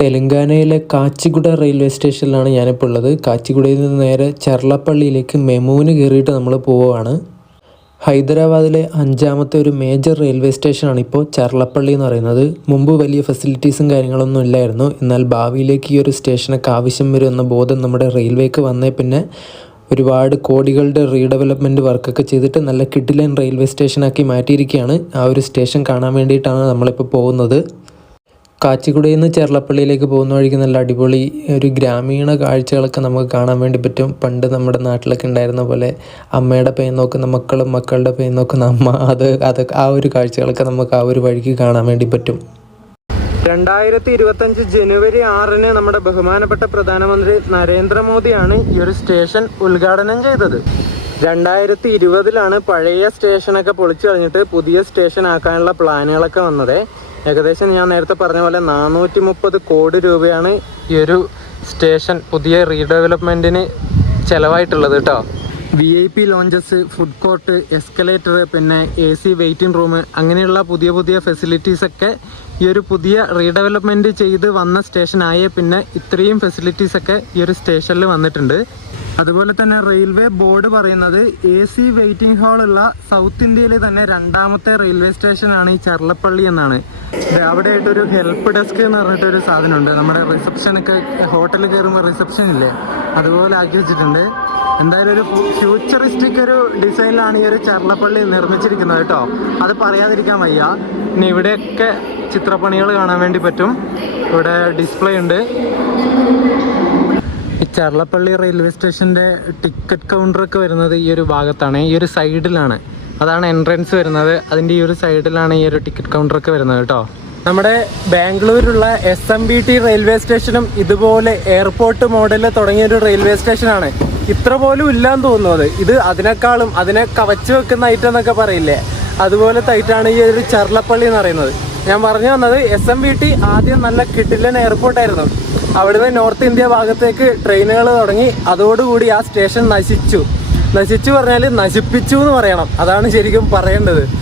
തെലങ്കാനയിലെ കാച്ചിഗുഡ റെയിൽവേ സ്റ്റേഷനിലാണ് ഞാനിപ്പോൾ ഉള്ളത്. കാച്ചിഗുഡയിൽ നിന്ന് നേരെ ചെർലപ്പള്ളിയിലേക്ക് മെമൂന് കയറിയിട്ട് നമ്മൾ പോവുകയാണ്. ഹൈദരാബാദിലെ 5ാമത്തെ ഒരു മേജർ റെയിൽവേ സ്റ്റേഷനാണ് ഇപ്പോൾ ചെർലപ്പള്ളി എന്ന് പറയുന്നത്. മുമ്പ് വലിയ ഫെസിലിറ്റീസും കാര്യങ്ങളൊന്നും ഇല്ലായിരുന്നു. എന്നാൽ ഭാവിയിലേക്ക് ഈ ഒരു സ്റ്റേഷനൊക്കെ ആവശ്യം വരുമെന്ന ബോധം നമ്മുടെ റെയിൽവേക്ക് വന്നേ പിന്നെ ഒരുപാട് കോടികളുടെ റീഡെവലപ്മെൻറ്റ് വർക്കൊക്കെ ചെയ്തിട്ട് നല്ല കിടിലൻ റെയിൽവേ സ്റ്റേഷനാക്കി മാറ്റിയിരിക്കുകയാണ്. ആ ഒരു സ്റ്റേഷൻ കാണാൻ വേണ്ടിയിട്ടാണ് നമ്മളിപ്പോൾ പോകുന്നത്. കാച്ചിഗുഡയിൽ നിന്ന് ചെർലപ്പള്ളിയിലേക്ക് പോകുന്ന വഴിക്ക് നല്ല അടിപൊളി ഒരു ഗ്രാമീണ കാഴ്ചകളൊക്കെ നമുക്ക് കാണാൻ വേണ്ടി പറ്റും. പണ്ട് നമ്മുടെ നാട്ടിലൊക്കെ ഉണ്ടായിരുന്ന പോലെ അമ്മയുടെ പേൻ നോക്കുന്ന മക്കളും മക്കളുടെ പേൻ നോക്കുന്ന അമ്മ, ആ ഒരു കാഴ്ചകളൊക്കെ നമുക്ക് ആ ഒരു വഴിക്ക് കാണാൻ വേണ്ടി പറ്റും. 2025 ജനുവരി 6 നമ്മുടെ ബഹുമാനപ്പെട്ട പ്രധാനമന്ത്രി നരേന്ദ്രമോദിയാണ് ഈ ഒരു സ്റ്റേഷൻ ഉദ്ഘാടനം ചെയ്തത്. 2020 പഴയ സ്റ്റേഷനൊക്കെ പൊളിച്ചു കളഞ്ഞിട്ട് പുതിയ സ്റ്റേഷൻ ആക്കാനുള്ള പ്ലാനുകളൊക്കെ വന്നത്. ഏകദേശം ഞാൻ നേരത്തെ പറഞ്ഞ പോലെ 430 കോടി രൂപയാണ് ഈ ഒരു സ്റ്റേഷൻ പുതിയ റീഡെവലപ്മെൻറ്റിന് ചിലവായിട്ടുള്ളത് കേട്ടോ. VIP launches, food court, escalator, പിന്നെ AC വെയിറ്റിംഗ് റൂം, അങ്ങനെയുള്ള പുതിയ പുതിയ ഫെസിലിറ്റീസൊക്കെ ഈ ഒരു പുതിയ റീഡെവലപ്മെൻറ്റ് ചെയ്ത് വന്ന സ്റ്റേഷനായ പിന്നെ ഇത്രയും ഫെസിലിറ്റീസൊക്കെ ഈ ഒരു സ്റ്റേഷനിൽ വന്നിട്ടുണ്ട്. അതുപോലെ തന്നെ റെയിൽവേ ബോർഡ് പറയുന്നത് AC വെയിറ്റിംഗ് ഹാളുള്ള സൗത്ത് ഇന്ത്യയിലെ തന്നെ 2ാമത്തെ റെയിൽവേ സ്റ്റേഷനാണ് ഈ ചെർലപ്പള്ളി എന്നാണ്. അവിടെ ആയിട്ടൊരു ഹെൽപ്പ് ഡെസ്ക് എന്ന് പറഞ്ഞിട്ടൊരു സാധനമുണ്ട്. നമ്മുടെ റിസപ്ഷനൊക്കെ ഹോട്ടലിൽ കയറുമ്പോൾ റിസപ്ഷൻ ഇല്ലേ, അതുപോലെ ആക്കി വെച്ചിട്ടുണ്ട്. എന്തായാലും ഒരു ഫ്യൂച്ചറിസ്റ്റിക് ഒരു ഡിസൈനിലാണ് ഈ ഒരു ചെർലപ്പള്ളി നിർമ്മിച്ചിരിക്കുന്നത് കേട്ടോ. അത് പറയാതിരിക്കാൻ വയ്യ. ഇനി ഇവിടെയൊക്കെ ചിത്രപ്പണികൾ കാണാൻ വേണ്ടി പറ്റും. ഇവിടെ ഡിസ്പ്ലേ ഉണ്ട്. ഈ ചെർലപ്പള്ളി റെയിൽവേ സ്റ്റേഷൻ്റെ ടിക്കറ്റ് കൗണ്ടറൊക്കെ വരുന്നത് ഈ ഒരു ഭാഗത്താണ്, ഈ ഒരു സൈഡിലാണ്. അതാണ് എൻട്രൻസ് വരുന്നത്. അതിൻ്റെ ഈ ഒരു സൈഡിലാണ് ഈ ഒരു ടിക്കറ്റ് കൗണ്ടറൊക്കെ വരുന്നത് കേട്ടോ. നമ്മുടെ ബാംഗ്ലൂരുള്ള SMBT റെയിൽവേ സ്റ്റേഷനും ഇതുപോലെ എയർപോർട്ട് മോഡലിൽ തുടങ്ങിയൊരു റെയിൽവേ സ്റ്റേഷനാണ്. ഇത്ര പോലും ഇല്ലാന്ന് തോന്നുന്നത്. ഇത് അതിനേക്കാളും അതിനെ കവച്ചു വെക്കുന്ന ഐറ്റം എന്നൊക്കെ പറയില്ലേ, അതുപോലത്തെ ഐറ്റാണ് ഈ ഒരു ചെർലപ്പള്ളി എന്ന് പറയുന്നത്. ഞാൻ പറഞ്ഞു വന്നത് SMBT ആദ്യം നല്ല കിടിലൻ എയർപോർട്ടായിരുന്നു. അവിടുന്ന് നോർത്ത് ഇന്ത്യ ഭാഗത്തേക്ക് ട്രെയിനുകൾ തുടങ്ങി. അതോടുകൂടി ആ സ്റ്റേഷൻ നശിച്ചു പറഞ്ഞാൽ നശിപ്പിച്ചു എന്ന് പറയണം. അതാണ് ശരിക്കും പറയേണ്ടത്.